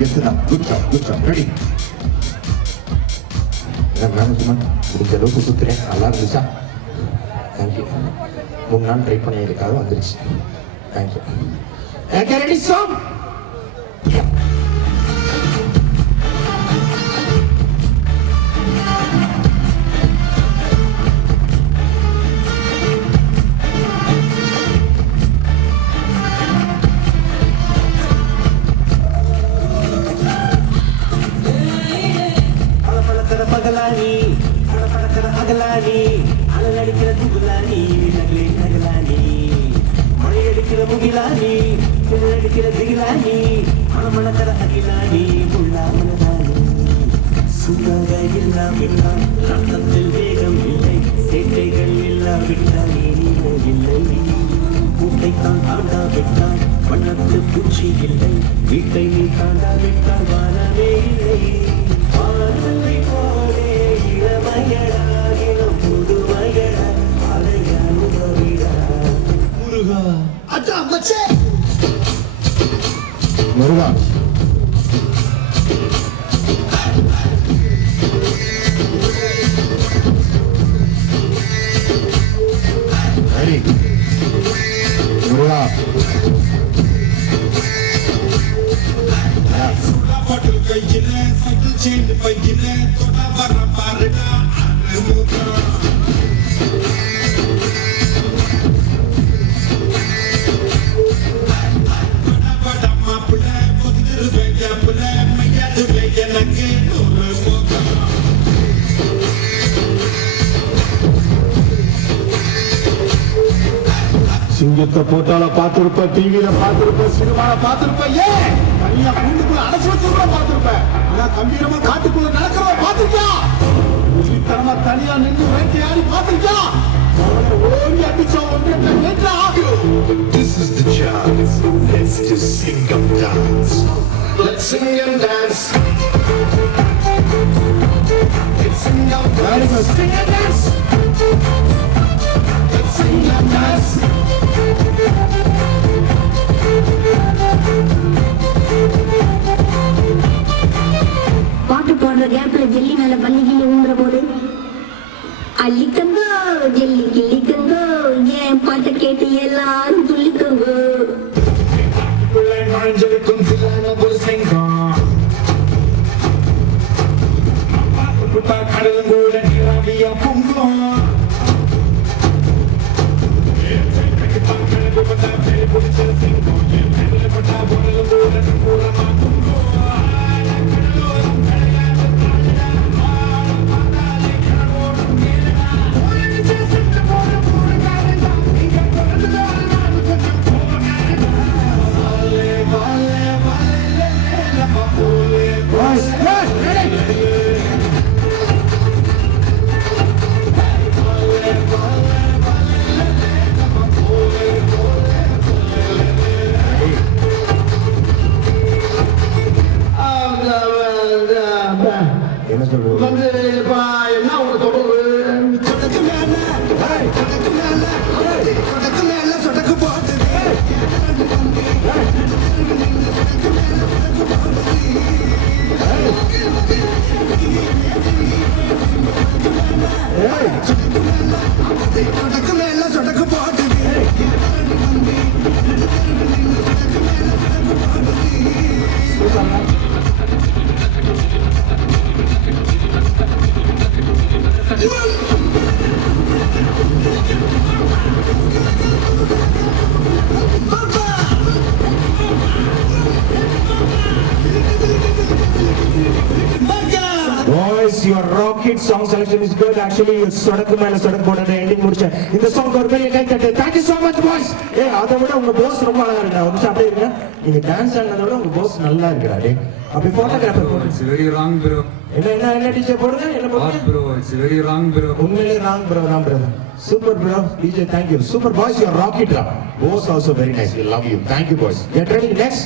Good job. Ready? Management முடிஞ்ச அளவுக்கு சுற்றுறேன். நல்லா இருந்துச்சா? தேங்க்யூ. 3 நாள் ட்ரை பண்ணியதுக்காக வந்துருச்சு. தேங்க்யூ. Ready song. அகலானி அழகடிக்கிற துகுலானி நகலானி மழையடிக்கிற முகிலானி அடிக்கிற திகிலானி மணமணக்கிற அகிலானி உள்ளாமலானி சுத்தக இல்லாவிட்டால் ரத்தத்தில் வேகம் இல்லை சேட்டைகள் இல்லாவிட்டால் இல்லை கூட்டைத்தான் தாண்டாவிட்டால் வண்ணத்து பூச்சி இல்லை வீட்டை நீ தாண்டாவிட்டால் வானமே இல்லை வானத்தை போலே இளமையடாகிலும் புதுமையடா அலைய அனுபவிடா முருகா அதான் மச்சே முருகா முருகா கையில சைக்கிள் செயின் பையில தொட வர பாருடா அருமுகா பட மாப்பிள்ள புதிரு வேண்டியாப்புல மையாதுல எனக்கு ஒரு முகம் சிங்கத்தை போட்டால பார்த்திருப்ப, டிவியில பார்த்திருப்ப, சினிமால பார்த்திருப்ப, ஏன் தனியா கூண்டுக்குள்ள அடைச்சு வச்சிருக்க பார்த்திருப்ப. ஆனா கம்பீரமா காட்டுக்குள்ள நடக்கிறத பார்த்திருக்கியா? புலித்தனமா தனியா நின்று வேட்டையாடி பார்த்திருக்கியா? ஓடி அடிச்சா ஒன்றே கேட்டா. This is the chance. Let's just sing and dance. Let's sing and dance. Let's sing and dance. Sing and dance. Let's sing and dance. பாட்டு பாடுற கேப்ல ஜெல்லி மேல பள்ளிக்கிளி ஊங்குற போது அள்ளிக்கங்கோ ஜெல்லி கிள்ளிக்கங்கோ ஏன் பாட்டை கேட்டு எல்லாரும் துள்ளிக்கங்கோ. நுழைஞ்சிருக்கும் தில்லான ஒரு சிங்கம் கடலும் கூட நிராவியா பொங்கும் என்ன சொல்றது? வந்து என்ன ஒரு தொடர்பு சொடக்கு மேல சொடக்கு போட்டு சொடக்கு மேல சொடக்கு போட்டு Boys, your rocket song selection is good. Actually, சொடக்கு மேல சொடக்கு போடுற எண்டிங் முடிச்ச இந்த சாங் ஒரு பெரிய கை தட்டு. Thank you so much, boys. அதை விட உங்க போஸ் ரொம்ப அழகா இருக்கா. ஒரு நிமிஷம் அப்படியே இருங்க. நீங்க டான்ஸ் ஆடுனதை விட உங்க போஸ் நல்லா இருக்கா. அப்படி போட்டோகிராஃபர் போடுங்க. It's very wrong, bro. என்ன டீச்சர் போடுங்க. என்ன போடுங்க? Bro, it's very wrong, bro. உண்மையிலே ராங் ப்ரோ தான் bro. Super bro. DJ, thank you. Super boys, you are rocket. Boss also very nice. We love you. Thank you, boys. Get ready. Next.